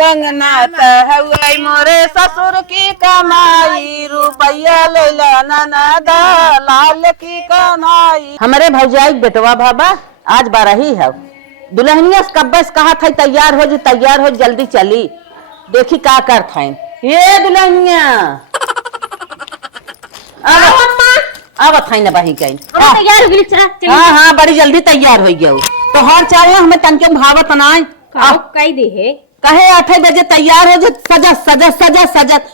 कंगना हुई मोरे ससुर की कमाई, रुपया ले ननद लाल की कमाई। हमारे भौजाई बेटवा बाबा आज 12 ही है। दुल्हनिया कब से कहा था तैयार हो जल्दी चली, देखी का कर था ये दुल्हनिया अब थाई ना बही गई। हाँ हाँ बड़ी जल्दी तैयार हो गया तो हर चाहे हमें तनके भावत ना कही दे है कहे 8 बजे तैयार हो सजत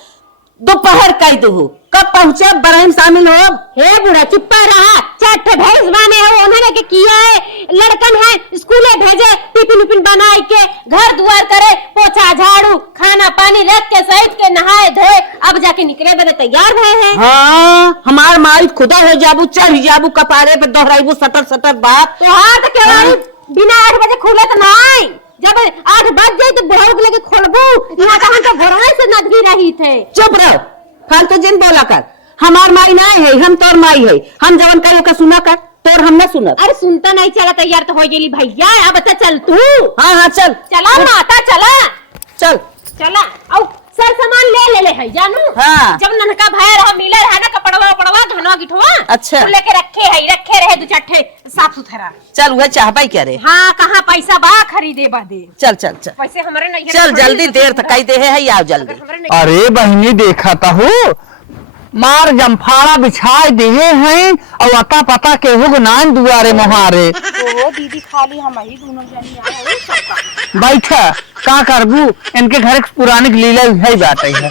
दोपहर कही दो कब पहुँचे बरहन शामिल हो। हे बुढ़ा चुप्पा रहा, 4 भैंस बाने है उन्होंने के किया है, लड़कन है स्कूले भेजे, टिफिन उपिन बनाए के घर दुआर करे, पोछा झाड़ू खाना पानी रख के सहित के नहाए धोए अब जाके निकले बने तैयार भए हैं। हाँ हमार माई खुदा हो जाबू चढ़ जाबू कपारे पे दोहराइबू सटर बात तो हाँ तो केवाड़ी बिना 8 बजे खुले तो नहीं, जब 8 बज जाए तो बुढ़ाऊ के लेके खोलबू यहाँ तो हम तो भोरने से नदगी रही थे। चुप रहो फालतू जिन बोला कर, हमार माई नहीं है हम तोर माई है, हम जवन कहो का सुना कर तोर हम न सुनब। अरे सुनता नहीं चला तैयार तो हो गेली भैया, अब तो चल तू। हाँ हाँ चल चला माता चल औ सर सामान ले है जानू। हाँ। जब ननका भाई रहा मिले है ना कपड़वा धनवा गिठवा अच्छा तो लेके रखे रहे 2-4 साफ सुथरा। चल वह चाहबाई करे। हाँ कहाँ पैसा बा खरीदे बादे। चल वैसे हमारे नहीं चल जल्दी देर तक कही दे है आओ जल्दी। अरे बहनी देखा हो मार जमफाड़ा बिछाए दिए हैं और अता पता के हुग नान दुआरे मोहारे। ओ दीदी खाली हम ही दोनों जनी आए सबका बैठा का करबू इनके घर एक पुरानी लीला है बात है।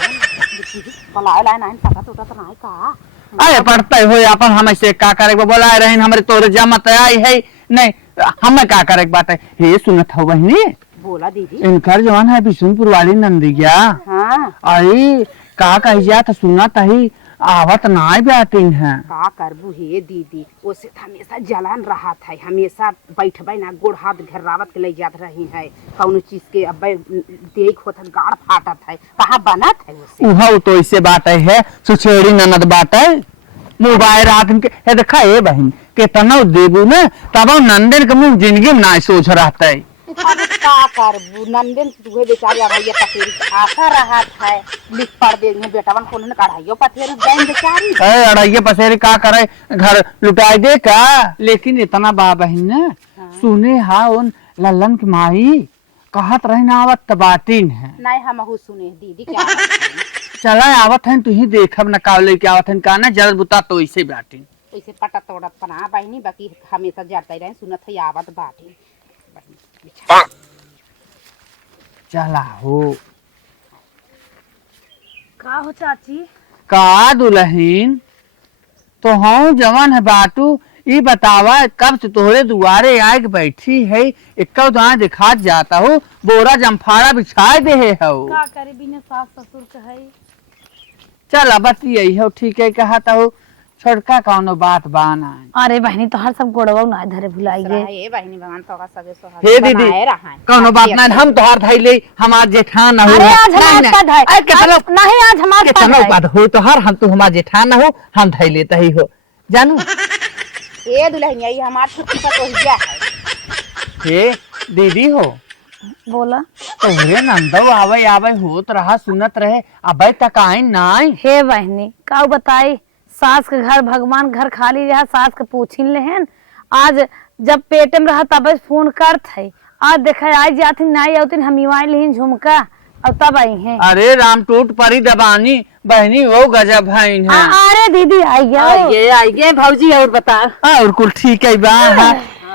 पलाए लाए ना पता तो नहीं का अरे पढ़ते हो अपन हम ऐसे का करे बोला रहे हमारे तोरे जमत आई है नहीं हमें का करे बात है। हे सुनत हो बहनी बोला दीदी इनकर जवान है बिशुनपुर वाली नंदिया। हाँ अरे का कही जा तो सुनत ही आवत नाई बैठीन है। का करबू हे दीदी ओसे हमेशा जलन रहा था, हमेशा बैठबे ना गोड़ हाथ घेरावत के ले जात रही है कौनो चीज के अब देख होत गाड़ फाटत है कहाँ बनत है ओसे। उहा तो ऐसे बात है सुछेड़ी ननद बात है मोबाइल रात के हे देखा ए बहन कितना देबू ना तब नंदन के मुंह जिंदगी में ना सोच रहता है। अब का करबू नंदन तुहे बेचारी भैया पथेरी आशा रहा है लिख पढ़ दे बेटावन को ने कढ़ाइयो पथेरी दैन बेचारी ए अड़ाइये पसेरी का करे घर लुटाई दे का। लेकिन इतना बा बहन ने सुने हा उन लल्लन की माई कहत रही ना आवत बाटीन है नहीं हम सुने दीदी क्या चला आवत है तू ही देखब न का लेके आवत है का ना जरूर बुता तो इसे बाटीन ऐसे पटा तोड़त पना बहनी बाकी हमेशा जाते रहे सुनत है आवत बाटी चला हो का हो चाची का दुल्हन तो हाँ जवान है बाटू ये बतावा कब से तोहरे दुआरे आए के बैठी है इक्का तो दिखा जाता हो बोरा जमफाड़ा बिछाए दे है हो का करे बिना सास ससुर के है। चल बस यही हो ठीक है कहता हो छोटका कौनो बात बाना। अरे बहनी तो हर सब गोड़वा ना धरे भुलाई गए। ए बहनी भगवान तो का सगे सो हे दीदी कौनो बात ना हम तोहार धाई ले हमार जेठान हो। अरे आज हमार का धाई नहीं आज हमार का धाई बात हो तो हर हम तू हमार जेठान हो हम धाई लेते ही हो जानू। ए दुल्हनिया ये हमार छुट्टी पर तो गया है। हे दीदी हो बोला तोहरे नंदो आवे आवे होत रहा सुनत रहे अबे तक आई नाई। हे बहनी का बताई सास के घर भगवान घर खाली रहा सास के पूछिन लेहन आज जब पेट में रहा तब फोन करत है आज देखा आई जाती नहीं आती हम आई लेहिन झुमका और तब आई हैं। अरे राम टूट परी दबानी बहनी वो गजब है। अरे दीदी आई गए भौजी और बता और कुल ठीक है बा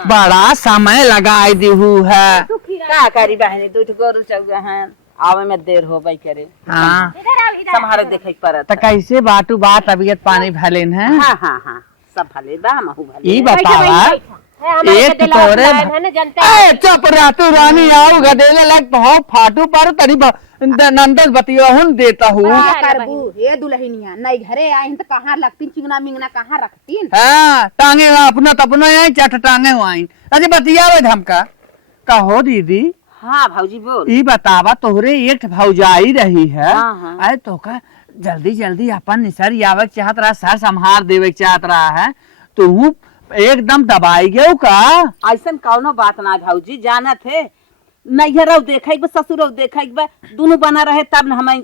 बड़ा समय लगाई दिहू है का करी बहनी दूठ गोरु चौगा हैं आवे में देर हो भाई करे। हाँ तुम्हारे देखे परत तो कैसे बाटू बात तबीयत पानी भलेन है। हां हां हां सब भले बा महू भले ई बतावा एक तोरे ए चुप रह तू रानी आओ गदेले लग तो फाटू पर तरी नंदस बतियो हुन देता हूँ। करबू हे दुल्हनिया नहीं घरे आई तो कहाँ लगती चिंगना मिंगना कहाँ रखती। हाँ टांगे अपना तपना आई चट टांगे आई अरे बतियावे धमका कहो दीदी। हाँ भौजी बोल ई बतावा तोहरे एक भौजाई रही है। हाँ। अरे तो का जल्दी जल्दी अपन निसर आवे चाहत रहा सर संहार देवे चाहत रहा है तू एकदम दबाई गयो का। ऐसा कौनो बात ना भौजी जाना थे नैहर देखे ससुर देखे दोनों बना रहे तब न हमें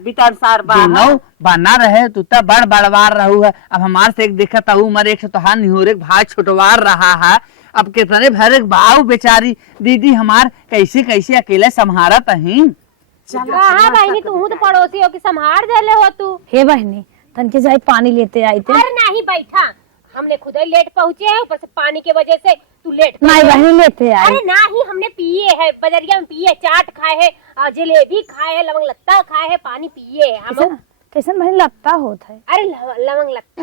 बिटान सार बा दोनों बना रहे तू तब बड़ बड़वार रहू है। अब हमार से एक देखत हूँ मर एक से तोहार निहोर एक भाई छोटवार रहा है। अब कितने भर एक भाव बेचारी दीदी हमार कैसे कैसे अकेले संभारत ही। हाँ बहनी तू तो पड़ोसी हो कि संभार देले हो तू। हे बहनी तनके जाई पानी लेते आई थे। अरे नहीं बैठा, हमने खुद ही लेट पहुँचे हैं, ऊपर से पानी की वजह से तू लेट। नहीं बहनी लेते आई। अरे नहीं, हमने पिए है, बजरिया में पिए, चाट खाए है, जलेबी खाए है, लवंग लत्ता खाए है, पानी पिए है हम। कैसे बहनी लगता होता है। अरे लवंग लत्ता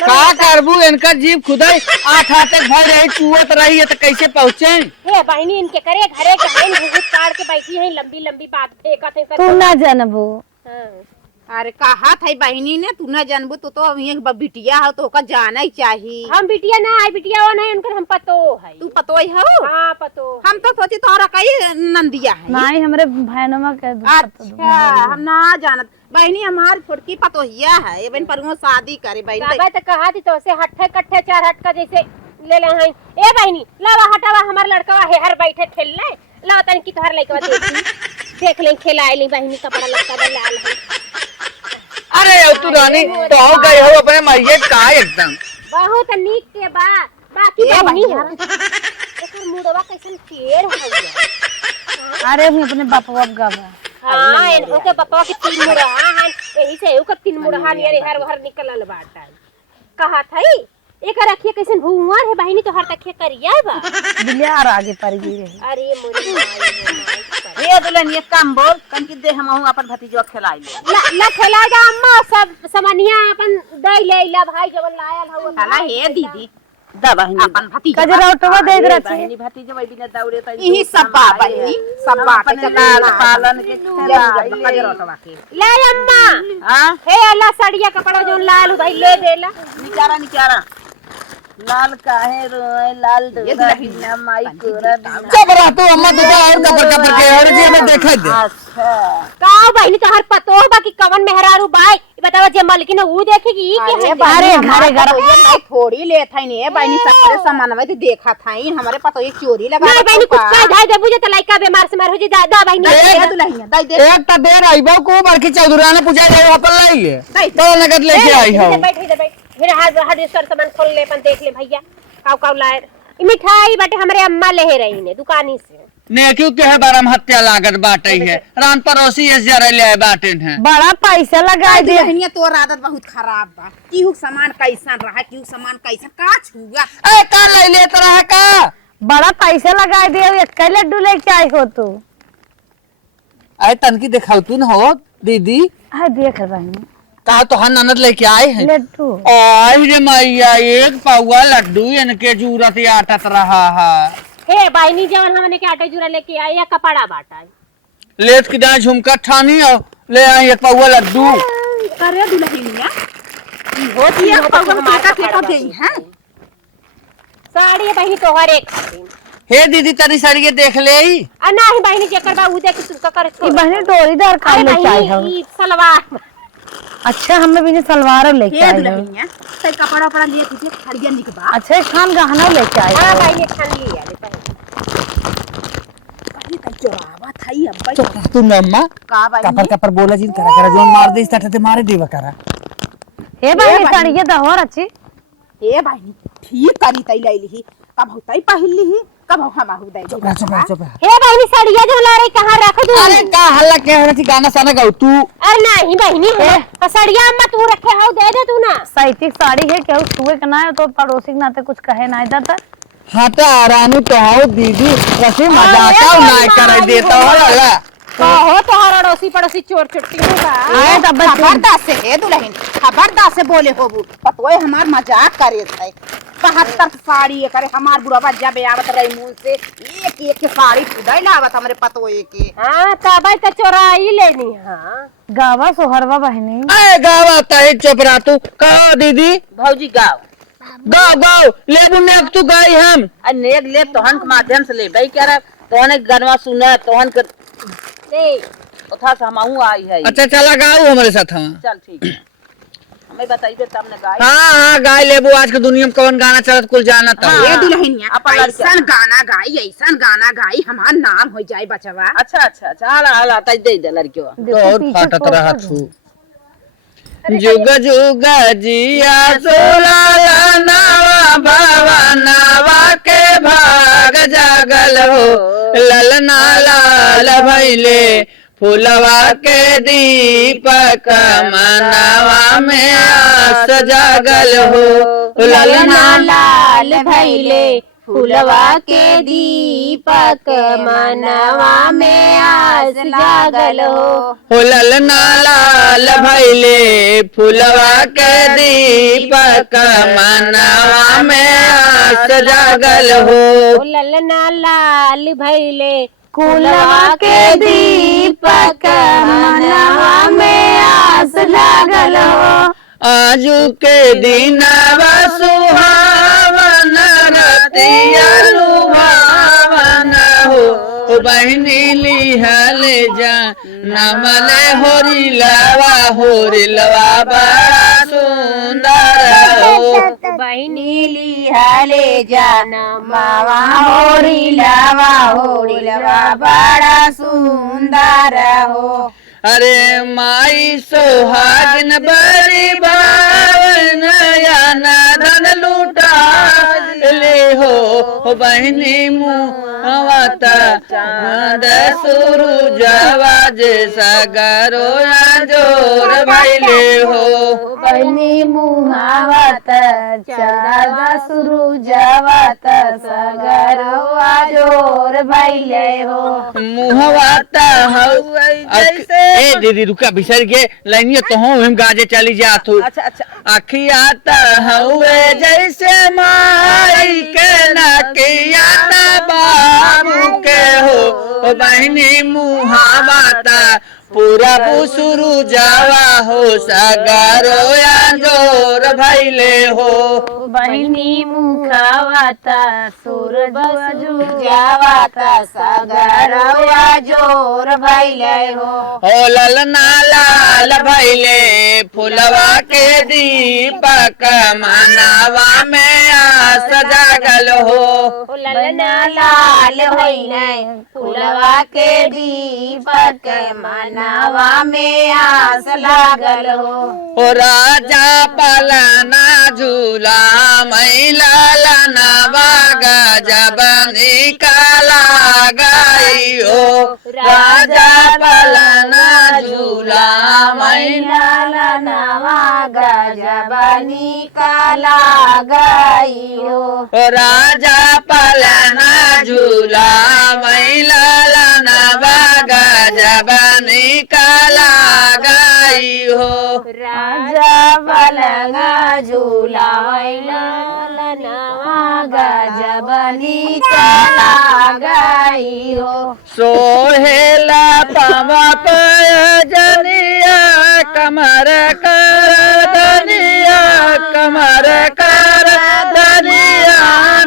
का करबू इनका जीव खुदाई आठ तक भर रही चुवत रही है तो कैसे पहुँचे। हे बहनी इनके करे घरे के हैं, घुघुत काट के बैठी है, लंबी लंबी बात फेंकत है। तू ना जानबू। अरे कहा था बहनी ने तू न जानबू तो बिटिया हो तो ओका जाना ही चाहिए। हम बिटिया ना है, बिटिया वो नहीं, उनकर हम पतो है। तू पतो ही हो। हाँ पतो। हम तो सोची तोहरा कई नंदिया है। नहीं हमरे भाईनमा के अच्छा हम ना जानत। बहनी हमार छोटकी पतोहिया है, बहन पर शादी करे बहनी। बाबा तो कहा थी तो से हट्ठे कट्ठे चार हटका जैसे ले ले हैं। ए बहनी लावा हटावा, हमार लड़का है हर बैठे खेल ले, लावा तन की तोहर लइकवा देख ले खिलाए ले बहनी, कपड़ा लत्ता लाल है। अरे तू रानी तो गए हो अपने मैये का एकदम बहुत नीक के बा बाकी बहनी है एकर मुड़वा कैसन टेढ़ हो गया। अरे हम अपने बापवा गावा। हां इनको के बापा के तीन मुड़हा हैं, यही से एउ के तीन मुड़हा नियर हर निकलल बाटा। कहा थई एक रखिए कैसन भुआर है बहनी, तो हर तकिए करिया बा बिलियार आगे पर गिरे। अरे मोरी माई ये दुल्हन ये काम बोल कन की दे हम अपन भतीजो खिलाई ले ला खिलाएगा अम्मा सब समनिया अपन दई ले ला भाई जवन लायल हो। खाला हे दीदी दा बहनी अपन भतीजा कजरा ऑटोवा दे दे रही। बहनी भतीजो वही बिना दौड़े त यही सब बा बहनी सब बात अपन लाल पालन के खिलाई ले अम्मा। हां हे अल्लाह साड़िया कपड़ा जो लाल भाई ले देला। निकारा निकारा लाल काहे रोए लाल डोरा बिना माई कोरा बिना। चुप रह तू अम्मा तो और कपर के और जी में देखा दे। अच्छा का बहनी तो हर पतो हो बाकी कवन मेहरारू बाई बतावा जे मालकिन वो देखेगी ई के है। अरे घरे घर थोड़ी ले थाई ने बहनी सब सामानवा तो देखा थाई हमारे पतो एक चोरी लगा। नहीं बहनी कुछ कह धाय दे बुझे त लइका बीमार से मार हो जे दादा बहनी दे दुल्हनिया दई दे एक त देर आईबो को बड़की चौधरी ने पूछा जाए अपन लाई ले तो नगद लेके आई हो। बैठ इधर बैठ फिर हर सर सामान खोल ले अपन देख ले भैया काव काव लाए मिठाई बाटे हमरे अम्मा ले रही ने दुकानी से ने क्यों के बारम हत्या लागत बाटे है रान पड़ोसी है जरा ले बाटे है बड़ा पैसा लगा दे। दुल्हनिया तोर आदत बहुत खराब बा। केहू सामान कैसन रहा केहू सामान कैसन का छुआ ए का ले लेत रहा का बड़ा पैसा लगा दे। एक लड्डू लेके आई हो तू। आई तनकी दिखाऊ तू न हो दीदी हाँ देख बहनी कहा तो हन ननद लेके आए हैं लड्डू। आई रे मैया एक पावा लड्डू इनके जूरत आटत रहा है। हे बहनी जवन हमने के आटे जुरा लेके आई या कपड़ा बाटा लेट की दाएं झुमका ठानी और ले आई एक पावा लड्डू। करे दुल्हनिया ई होती है पवन माता के का गई है साड़ी बहनी तोहर एक हे दीदी तरी साड़ी देख ले आई आ नहीं बहनी जेकर बा उ देख तू का करे ये बहनी डोरीदार काम लेके आई हो। ई सलवार अच्छा हमने भी सलवार लेके हे आई हो। दुल्हनिया तई कपड़ा उपड़ा ले तुझे खड़िया निकबा। अच्छा एक खान गहना लेके आई हां हो। बहनी खान लिया ले पहले कहीं तई चोरावा थाई अब्बा तू नम्मा का बहनी कपर बोला जिन करा करा जो मार दे इस मारे देवा करा। हे बहनी साड़ी ये तो और अच्छी। हे बहनी ठीक करी तई ले ली कब होतई पहन ली कब हम आहु दई चुप रह चुप रह। हे बहनी साड़िया जो ला रही कहां रख दूं। अरे का हल्ला के रही गाना साना गाऊ तू। अरे नहीं बहनी है साड़िया अम्मा तू रखे हो दे दे तू ना। साइतिक साड़ी है क्या छुए का ना है तो पड़ोसी के नाते कुछ कहे ना जाता। हाँ तो आरानी तो हो दीदी वैसे मजाक ना कर देता हो लला हो तोहर अड़ोसी पड़ोसी चोर चुट्टी होगा। आए तब बच्चे खबरदार से हे दुल्हन खबरदार से बोले होबू पतोए हमार मजाक करे थे 72 साड़ी करे हमार बुढ़वा जब आवत रही मुंह से एक एक साड़ी खुदाई लावत हमरे पतोए के। हां तब त चोराई लेनी। हां गावा सोहरवा बहनी ए गावा है चुप रह तू कहा दीदी भौजी गाओ गाओ गाओ ले बुने तू गाई हम नेग ले तोहन के माध्यम से ले भाई कह रहा तोहने गनवा सुना तोहन के दे उठा से हमहू आई है। अच्छा चला गाओ हमारे साथ हम चल ठीक है हमें बताइए तब ने गाय। हाँ हाँ गाय लेबू। आज के दुनिया में कौन गाना चलत कुल जाना था। ये दुल्हनिया अपन लड़के। ऐसन गाना गाई हमार नाम हो जाए बचवा। अच्छा अच्छा अच्छा हाला हाला तई दे लड़कियों। देखो और पीछे फाटत फोटो रहा जो। तू जुग जुग जिया सोला नावा बाबा नावा के भाग जागल हो ललना लाल भैले फुलवा के दीपक मनावा में आस जागल हो ललना लाल भैले फुलवा के दीपक मनवा में आस लागल हो ललना लाल भैले फुलवा के दीपक मनावा में आस जागल हो ललना लाल भैले फुलवा के दीपक मनवा में आस लागल हो आजू के दिन सुहावन रतिया लुभावन हो बहनी लिहल जा नमले होरी लवा बड़ा सुंदर हो बहिनी लिहाले जाना मावा होरी लवा बड़ा सुंदर हो अरे माई सोहागिन बड़ी भावन याना धन लूटा ले हो बहनी मुहवता चांद सुरुजवा जैसा गरो जोर भैले हो बहनी मुहावत चला सुरु जावत सगरवा जोर भैले हो मुहवाता ए दीदी रुका बिसर के लाइनिया तो हम गाजे चली जात हो। अच्छा अच्छा अखियाता हुए जैसे माई के नकियाता बाबू के हो बहनी मुहावाता पूरा बुसुरु जावा हो सगरो जोर भैले हो बहनी मुखावत सूरज जावाता सगरवा जोर भैले हो ललना लाल भैले फुलवा के दीपक मनावा में आस जागल हो ललना लाल भैले फुलवा के दीपक मनवा में आस लागल हो राजा पलना झूला मैला लनवा गजब निकाला गई हो राजा पलना झूला मैला लनवा गजब निकाला गई हो राजा पलना झूला मैला लनवा गजब निकाला गई हो राजा पलंगा झूला लनवा गजब निकाला गई हो सोहेला पवा जनिया कमर कर दनिया कमर कर दनिया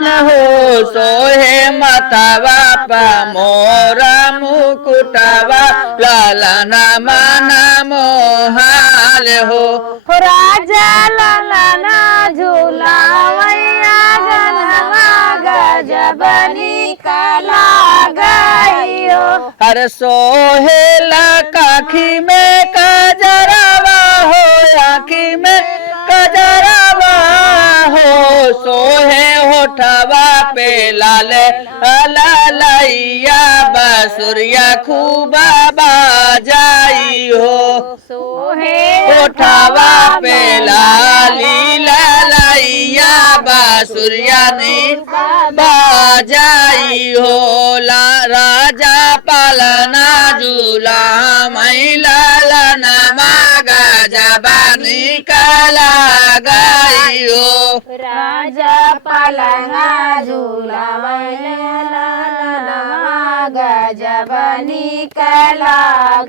न हो सोहे मतवा पा मोरा मुकुटवा लालना मना मोहाल हो राजा ललना झूला मैया गनवा गजब निकाला गई हो हर सोहेला काखी में कजरवा हो आखी में कजरवा हो सोहे होठवा पे लाल ललैया बसुरिया खूबा बाजाई हो सोहे होठवा पे लाली ललैया बासुरिया ने बाजाई हो राजा पालना झूला मैला लनवा गजबा निकाला गई हो राजा पलंगा झूला लनवा गजब निकाला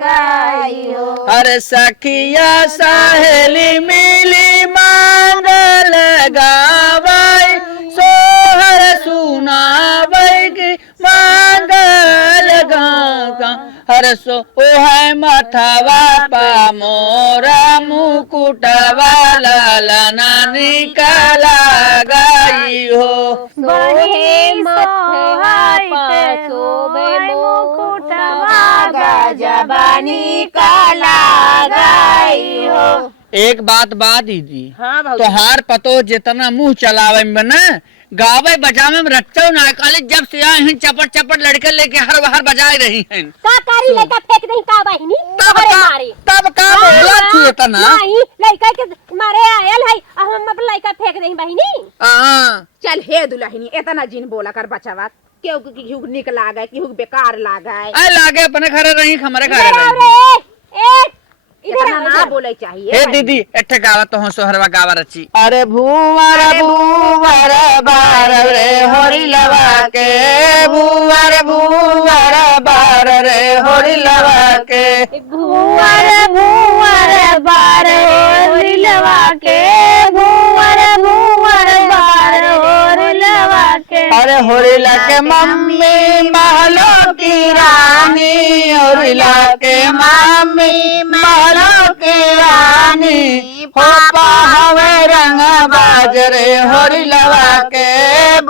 गई हो अरे सखिया सहेली मिली मांगल गावाई सोहर सुनावै की मांगल गा हर सो ओ है मथवा पा मोरा मुकुटवा लालना निकला गई हो। बहे मथवा पर शोभे मुकुटवा गजबानी काला गई हो। एक बात दीदी, हाँ भाजी। तोहार पतो जितना मुंह चलावे में ना गावे बजावे में रच्चो ना काले जब से आए हैं चपट चपट लड़के लेके हर बाहर बजाए रही हैं। का कारी लड़का फेंक नहीं का बहिनी तब का बोला थी इतना नहीं लड़का के मारे आयल है हम अपन लड़का फेंक नहीं बहिनी। हाँ चल हे दुल्हनी इतना जिन बोला कर बचावा केहू के निक लागे केहू के बेकार लागे। आ लागे अपने घरे रही हमारे घरे इधर आओ रही। रे इधर इतना ना बोले चाहिए। हे दीदी एठे गावा तो सोहरवा गावा रची। अरे भूवर भूवर बार रे होरी लवा के भूवर भूवर बार रे होरी लवा के भूवर भूवर बार होरी लवा के भूवर भूवर बार होरी लवा के। अरे होरी लके मम्मी महलो की रानी होरी लके मम्मी महलो की रानी पापा हवे रंग बाजरे होरी लवा के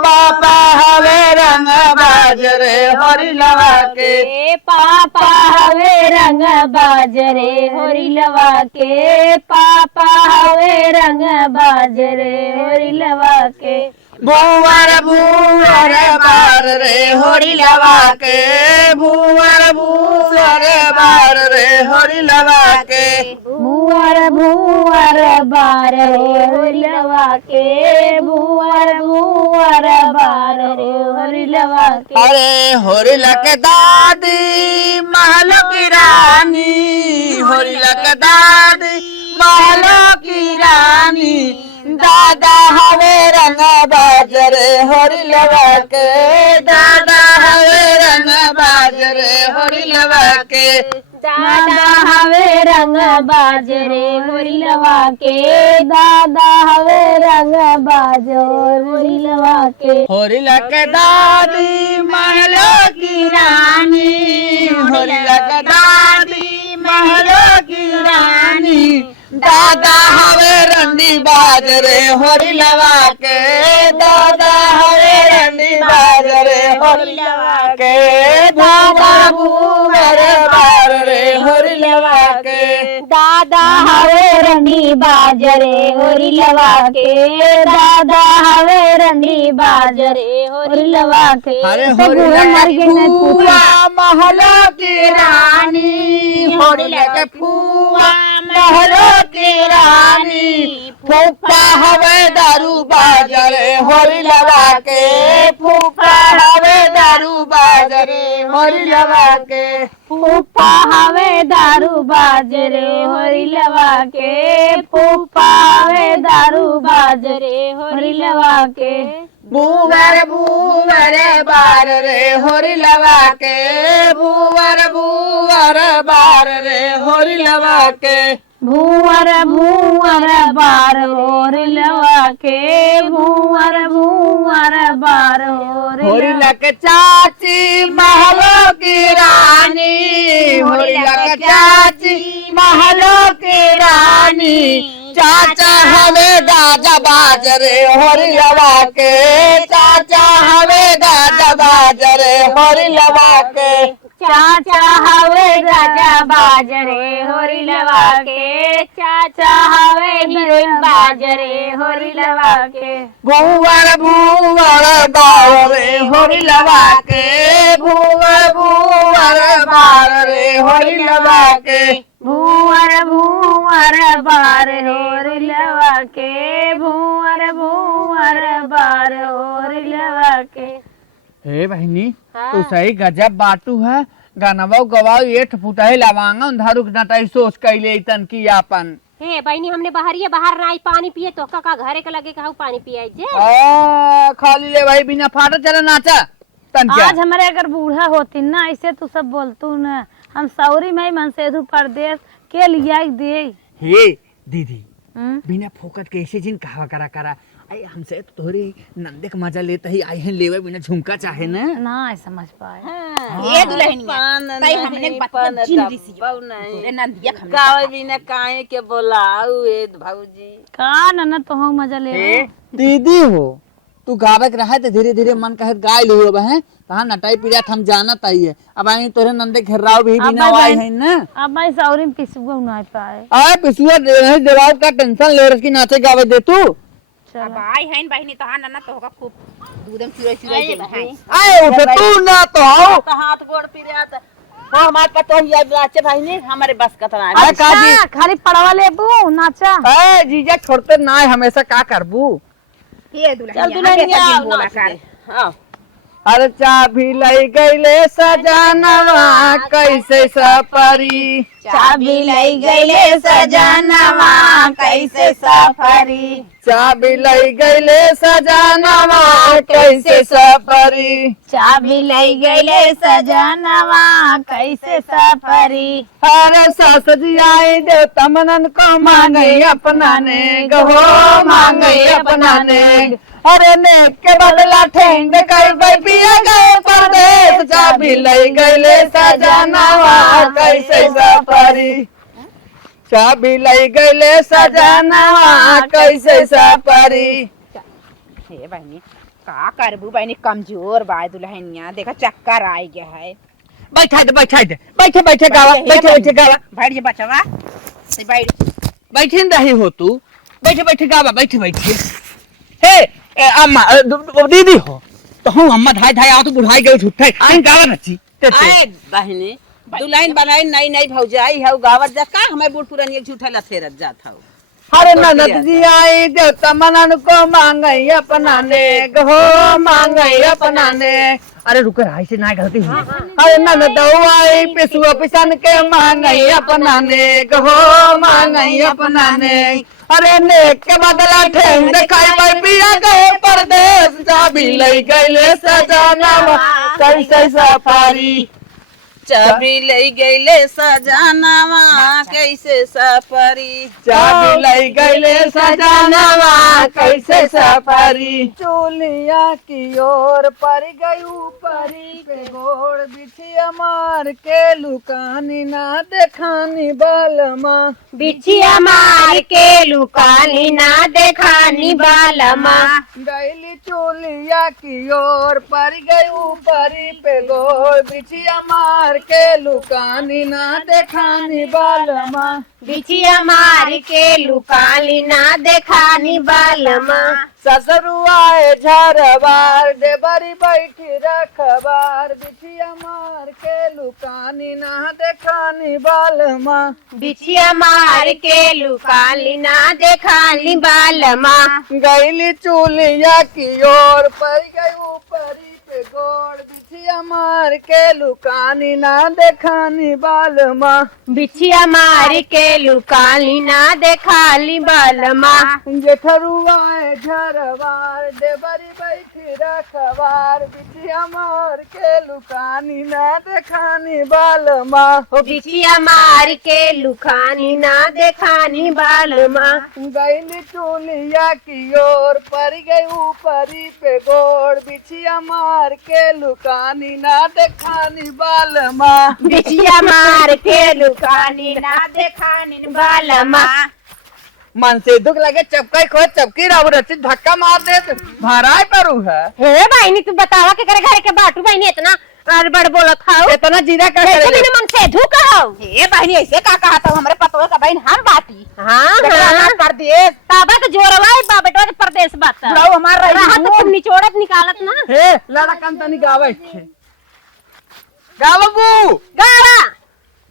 पापा हवे रंग बाजरे होरी लवा के पापा हवे रंग बाजरे होरी लवा के पापा हवे रंग बाजरे होरी लवा के। भूवर भूवर बार रे होरी लवा के भूवर भूवर बार रे होरी लवा के भूवर भूवर बार होरी लवा के भूवर भूवर बार होरी लवा के। अरे होरी लके दादी महलो की रानी होरी लके दादी महलो की रानी दादा हवे रंग बाजरे होरी लवा के दादा हवे रंग बाजरे होरी लवा के दादा हवे रंग बाजरे होरी लवा के दादा हवे रंग बाजरे होरी लवा के। होरी लके दादी महलो की रानी होरी लके दादी महलो की रानी दादा हवे रंडी बाजरे होरी लवा के दादा हवे रंडी बाजरे होरी लवा के दादा भूवर बार रे होरी लवा के दादा हवे रंडी बाजरे होरी लवा के दादा हवे रंडी बाजरे होरी लवा के। अरे होरी लके फूआ महलो की रानी होरी लके फूआ महलो की रानी फूफा हवे दारू बाजरे होरी लवा के फूफा हवे दारू बाजरे होरी लवा के फूफा हवे दारू बाजरे होरी लवा के फूफा हवे दारू बाजरे होरी लवा के। भूवर भूवर बार रे होरी लवा के भूवर भूवर बार रे होरी लवा के भूवर भूवर बार होरी लवा के भूवर भूवर बार होरी लके चाची महलो की रानी होरी लके चाची महलो की रानी चाचा हवे गाजा बाजरे होरी लवा के चाचा हवे गाजा बाजरे होरी लवा के चाचा हवे गाजा बाजरे होरी लवा के चाचा हवे हीरोइन बाजरे होरी लवा के। भूवर भूवर बार रे होरी लवा के भूवर भूवर बार रे होरी लवा के भूवर भूवर बार होरी लवा के भूवर भूवर बार होरी लवा के। हे बहनी तू सही गजब बाटू है गानवा गवाओ एठ फुटाई लवांगा धारू नटाई सोच कैले तन की आपन। हे बहनी हमने बाहरिए बाहर नाई पानी पिए तो का घरे के लगे कहू पानी पिए जे खाली ले भाई बिना फाटा चला नाचा तन क्या आज हमारे अगर बूढ़ा होती ना ऐसे तू सब बोलतू ना हम सौरी में मनसेधु परदेश के लिया दे। हे दीदी बिना फोकट के ऐसे जिन कहा करा अरे हमसे तो तोहरे नंदे का मजा लेते ही आए हैं लेवे बिना झुमका चाहे ना। ना समझ पाए। ये दुल्हनिया तई हमने बात जिंदगी सी रे नंदिया हमने गावे बिना काहे के बोलाऊ ए भौजी। का ननद तो हम मजा ले। दीदी हो तू गावे के रहे तो धीरे धीरे मन कहे गाय लो अब है कहां नटाई पीड़ा हम जानत आई है। अब आई तोरे नंदे घेराव भी बिना आई है ना। अब मैं सौरी में पिसुआ ना पाए। आए पिसुआ देवाव का टेंशन ले रही नाचे गावे दे तू। अब आई है बहनी तो हां ना तो होगा खूब दूधम चुराई चुराई के है। आए उठे तू ना तो आओ तो हाथ गोड़ पिरियात हो हमार पतो ही नाचे भाई ने हमारे बस का तना। अच्छा खाली पड़वा लेबू नाचा। ए जीजा छोड़ते ना हमेशा का करबू। ये चल दुल्हनिया दुल्हनिया बोला कर। हां अरे चाबी लई गईले सजानवा कैसे सपरी। चाबी लई गईले सजानवा कैसे सफरी। चाबी लई गईले सजानवा कैसे सपरी। चाबी लई गईले सजानवा कैसे सफरी। अरे सास जी आई देवता मनन को मांगे अपना ने गहो मांगे अपना ने। अरे नेक के बदला ठेंग कर पिया गए परदेश। चाबी लई गईले सजानवा कैसे सफरी। चाबी लई गईले सजानवा कैसे सफरी। हे बहनी का करबू बहनी कमजोर बा दुल्हनिया देखा चक्कर आई गया है। बैठा दे बैठे बैठे गावा बैठे बैठे गावा बैठ जा बचवा से बैठ बैठे रही हो तू बैठे बैठे गावा बैठे बैठे। हे अम्मा दीदी हो तो हूँ अम्मा धाई धाई आओ तो बुढ़ाई गई झूठे गावा नची आए बहनी दुल्हन बनाई नई नई भौजाई है गावत जा का हमें बूढ़ पुरानी एक झूठा लथेरत जात हौ। अरे ननद जी आई देवता मनन को मांगई अपना ने गहो मांगई अपना ने। अरे रुको हाई से ना गलती हुई। अरे ननद आई पिसुआ पिसन के मांगई अपना ने गहो मांगई अपना ने। अरे नेक के बदला ठेंग देखाई भाई पिया गए परदेश। चाबी लई गईले सजानवा कैसे सफरी। चाबी लई गईले सजानवा कैसे सफरी। चाबी लई गईले सजानवा कैसे सफरी। चोलिया की ओर पर गई ऊपरी पे गोड़ बिछिया मार के लुकानी ना देखानी बालमा। बिछिया मार के लुकानी ना देखानी बालमा। गईली चोलिया की ओर पर गई ऊपरी पे गोड़ बिछिया मार के लुकानी ना देखानी बालमा। बिछिया मार के लुकानी ना देखानी बालमा। ससुरुआए झरबार देबरी बैठी रखबार। बिछिया मार के लुकानी ना देखानी बालमा। बिछिया मार के लुकानी ना देखानी बालमा। गईली चूलिया की ओर पर गई ऊपरी पे गोड़ बिछिया मार के लुकानी ना देखानी बालमा। बिछिया मार के लुकानी ना देखानी बालमा। जेठरुआए झरबार देबरी बैठी रखबार। बिछिया मार के लुकानी ना देखानी बालमा। बिछिया मार के लुकानी ना देखानी बालमा। गईली चूलिया की ओर पर गई ऊपरी पे गोड़ बिछिया मार के लुकानी ना देखानी बालमा। बिछिया मार के लुकानी ना देखानी बालमा। मन से दुख लगे चपकाई खो चपकी राव रचित धक्का मार दे भराई परू है। हे बहनी तू बतावा के करे घर के बाटू बहनी इतना बड़ बोलत हाउ इतना जीरा कर बिना मन से धूका हाउ। हे बहनी ऐसे का कहा था हमारे पतों का बहन हम बाटी हां परदेश ताबा के जोरवा बा बेटवा के परदेश बात बुढ़ाऊ हमार राहत तुम निचोड़त निकालत ना। हे लड़कन तनी गावे छे गावबू गावा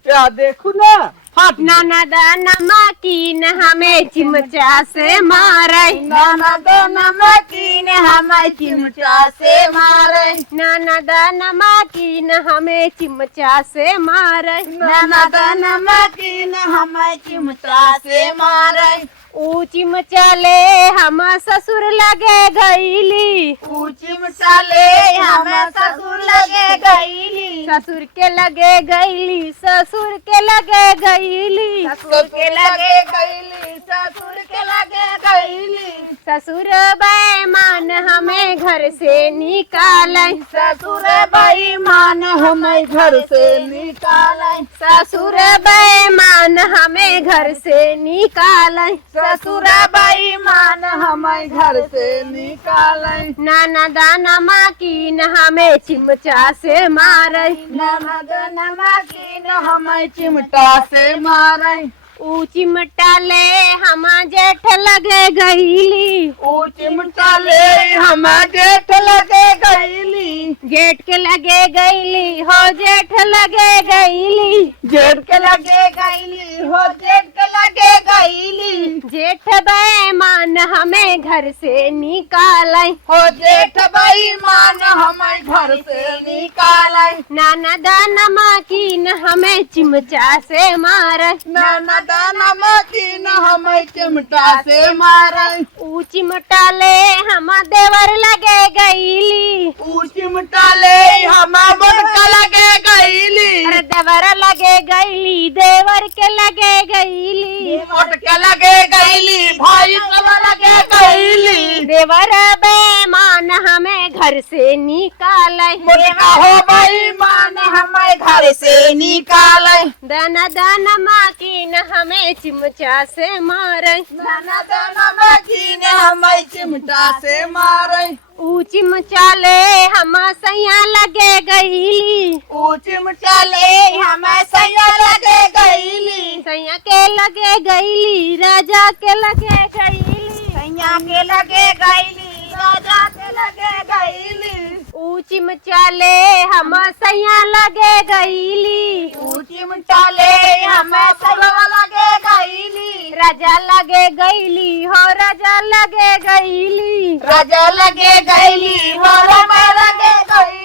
या देखू ना हाथ ननद नमकीन हमें चिमचा से मारे। ननद नमकीन हमें चिमटा से मारे। ननद नमकीन हमें चिमचा से मारे। ननद नमकीन हमें चिमटा से मारे। ऊंची मचाले हम ससुर लगे गईली, ऊंची मचाले हम ससुर लगे गईली, ससुर के लगे गईली, ससुर के लगे गईली, ससुर के लगे गईली, ससुर के लगे गईली, ससुर बेईमान हमें घर से निकाले, ससुर बेईमान हमें घर से निकाले, ससुर बेईमान हमें घर से निकाले, ससुर बेईमान हमें घर से निकाले, नाना दाना माकिन हमें चिमचा से मारे, ननद नमकीन हमें चिमटा से मारे, ऊ चिमटा ले हम जेठ लगे गईली, ऊ चिमटा ले हम जेठ लगे गईली, जेठ के लगे गईली हो जेठ लगे गईली, जेठ के लगे गईली हो जेठ के लगे गईली, जेठ बेईमान हमें घर से निकाले, हो जेठ बेईमान हमें घर से निकाले, नाना दाना माकिन हमें चिमचा से मारे, ननद नमकीन हमें चिमटा से मारे, ऊ चिमटा ले हम देवर लगे गईली, ऊ चिमटा ले हम बड़का लगे गईली, अरे देवर लगे गईली, देवर के लगे गईली, मोट के लगे गईली, भाई सब लगे गईली, देवर बेईमान हमें घर से निकाले, मोटका हो बेईमान हमें घर से निकाले, दाना दाना माकिन हमें चिमचा से मारे, ननद नमकीन हमें चिमटा से मारे, ऊ चिमचा ले हम सैया लगे गईली, ऊ चिमटा ले हमें सैया लगे गईली, सैया के लगे गईली, राजा के लगे गईली, सैया के लगे गईली, राजा के लगे गईली, ऊ चिमचा ले हम सैया लगे गईली, ऊ चिमटा ले हमें सैया लगे गईली, राजा लगे गईली हो राजा लगे गईली, राजा लगे गईली, राजा लगे गईली,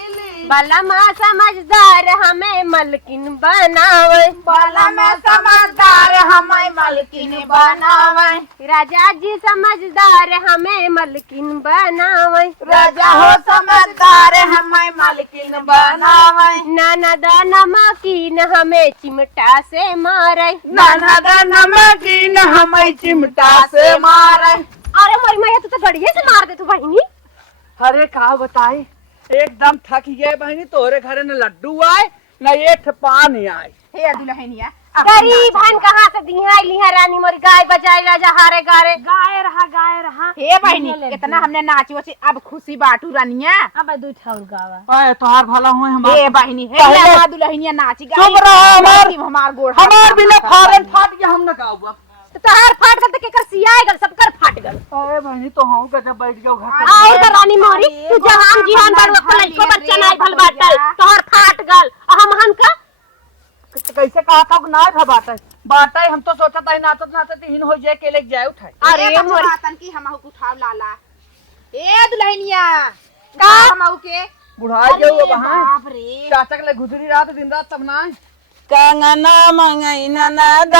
भला माँ समझदार हमें मलकिन बनावे, बाला में समझदार हमें मलकिन बनावे, राजा जी समझदार हमें मलकिन बनावे, राजा हो समझदार हमें मलकिन बनावे, नाना दाना माकिन हमें चिमटा से मारे, ननद नमकीन हमें चिमटा से मारे। अरे मोरी मैया तू तो गड़िए से मार दे तू बहिनी, अरे का बताई एकदम थक गए बहनी, तोरे घरे न लड्डू आए न एक पानी आए। हे दुल्हनिया गरीब हन कहाँ से दिहाई लिहा रानी मोरी गाय बजाई राजा हारे गारे, गाय रहा हे बहनी इतना हमने नाची वाची अब खुशी बाटू रानिया। अब दू ठौर गावा अरे तोहार भला हुए हमार हे बहनी हे लगा दुल्हनिया नाची चुप रहो, हमार गोड़ हमार बिना फारन फाट गया, हम न गाऊबा। तो तहार फाट गल तो केकर सियाए गल सबकर फाट गल, अरे बहनी तो हम गजब बैठ गयो घर आओ तो रानी मोरी तू जहान जिहान बड़ को लइको बच्चा नाय भल बाटल तोहर फाट गल हम हन का कैसे कहा था ना बाटा बाटा हम तो सोचा था नाचत नाचत हिन हो जाए के लेके जाए उठाए। अरे मोरी की हम उठाव लाला ए दुल्हनिया का हम के बुढ़ा गयो वहां बाप रे चाचा के लिए गुजरी रात दिन रात सब ना कंगना मंगई ननद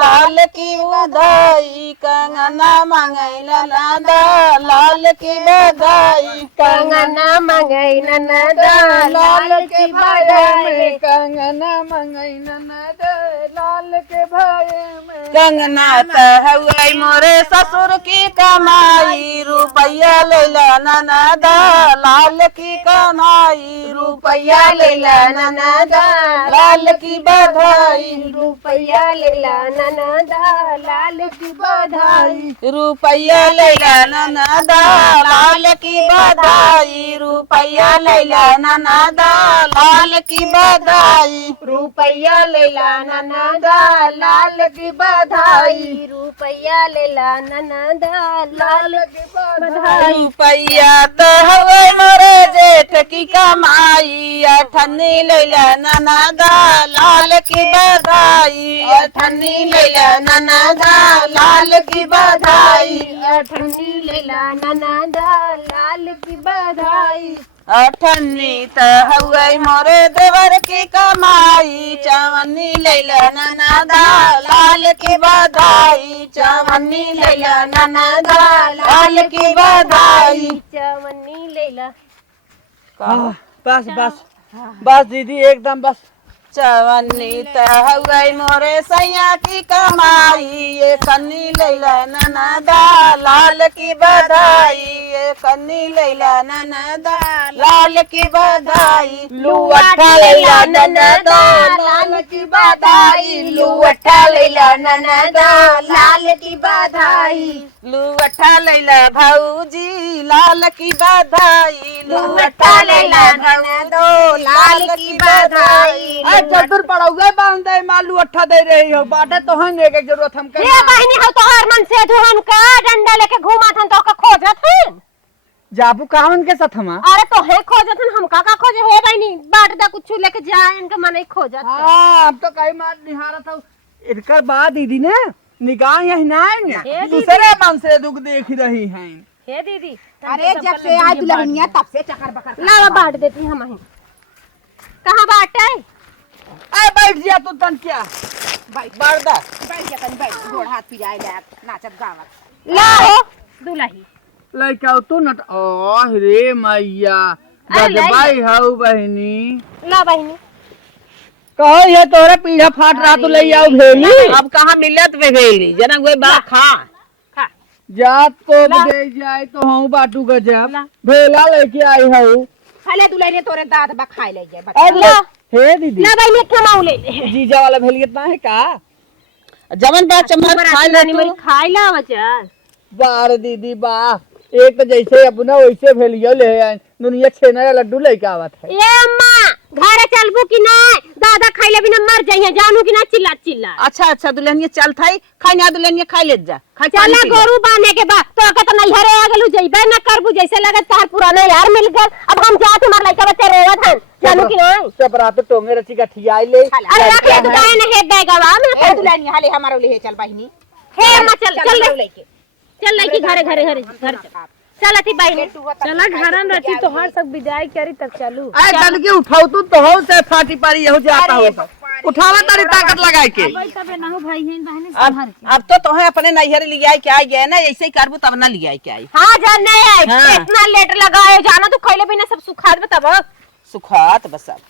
लाल की बधाई, कंगना मंगई ननद लाल की बधाई, कंगना मंगई ननद लाल के भाई में, कंगना मंगई ननद लाल के भाई में, कंगना तहुई मोरे ससुर की कमाई, रुपया लेला ननद लाल की कमाई, रुपया लेला ननद लाल की बधाई, रुपया लेला ननद लाल की बधाई, रुपया लेला ननद लाल की बधाई, रुपया लेला ननद लाल की बधाई, रुपया लेला ननद लाल की बधाई, रुपया लेला ननद लाल की बधाई, रुपया तो हवे मोरे जेठ की कमाई, अठन्नी लेला ननद लाल की बधाई, अठन्नी लेला ननद लाल की बधाई, अठन्नी लेला ननद लाल की बधाई। अठन्नी त हउए मोरे देवर की कमाई चवन्नी लैला ननदा लाल की बधाई चवन्नी लैला ननदा लाल की बधाई। चवन्नी लेला बस बस बस दीदी एकदम बस। चवन्नी त हउए मोरे सैया की कमाई ये कन्नी लैला ननदा लाल की बधाई ये कन्नी लैला ननदा लाल की बधाई। लुअठा लैला ननदा लाल की बधाई लुअठा लैला ननदा लाल की बधाई लुअठा लैला भौजी लाल की बधाई लुअठा लैला ननदो लाल की बधाई। चतुर पड़ोगे बांध दे मालू अट्ठा दे रही हो बाटे तो हम के जरूरत हम हे बहनी हो तो हर मन से जो हमका डंडा लेके घुमा थन तो का खोजत हन जाबू कहाँ उनके साथ हम। अरे तो है खोजत हन हमका का खोजे हे बहनी बाट दा कुछ लेके जाए इनका मन ही खोजत। हाँ अब तो कई मार निहारा था इनकर बाद दीदी ने निगाह यही ना हे दूसरे मन से दुख देख रही हैं। हे दीदी अरे जब से आज दुल्हनिया तब से चक्कर बकर लावा बाट देती हम ही कहां बाटे अरे बैठ जा तू तन क्या बर्दा बैठ जा तनी बैठ गोड़ हाथ पिराए ले नाचत गावत लाओ दुल्ही लड़का तू नट ओह रे मैया अरे ले भाई हाउ बहनी ला बहनी कहो ये तोरे पीढ़ा फाट रहा तो ले आओ भेली अब कहाँ मिलत वे गईली जना वे बा खा खा जा तो दे जाए तो हम बाटू गजब भेला लेके आई हूँ। खाले दुल्हने तोरे दाद बा खाए ले जाए ला हे दीदी ला बहनी खमाऊ ले जीजा वाला भेली कितना है का जमन बा चम्मच खा ले मरी खाई ला बच्चा बार दीदी बा एक तो जैसे अपना वैसे भेलियो ले आए दुनिया छेना लड्डू लेके आवत है। ए अम्मा घरे चलबू कि ना दादा खाइले बिना मर जाइए जानू कि ना चिल्ला चिल्ला। अच्छा अच्छा दुल्हनिया चल थाई खाई ना दुल्हनिया खाई ले जा खाई चला गोरू बाने के बाद तो के तो नहीं हरे आ गेलू जइबे ना करबू जैसे लगत तार पुराना यार मिल गए अब हम जा तुम्हार लइका बच्चे रेवत हन जानू कि नहीं चपराते टोंगे रची का ठियाई ले अरे रख ले दुकान है बैगवा में ए दुल्हनिया हाले हमारो ले चल बहिनी हे अम्मा चल चल लेके चल लइकी घरे घरे घरे घर चल अथी बहनी चला घरन रची तो हर सब विदाई करी तब चलू। अरे चल के उठाओ तू तो हो से फाटी पारी यहो जाता हो उठावा तारी ताकत लगाए के तबे ना हो भाई है बहनी अब तो तोहे अपने नैहर लिया के आई गए ना ऐसे ही करबू तब ना लिया के आई। हां जान नहीं आई हाँ। इतना लेट लगाए जाना तो खइले बिना सब सुखा दे तब सुखात बस अब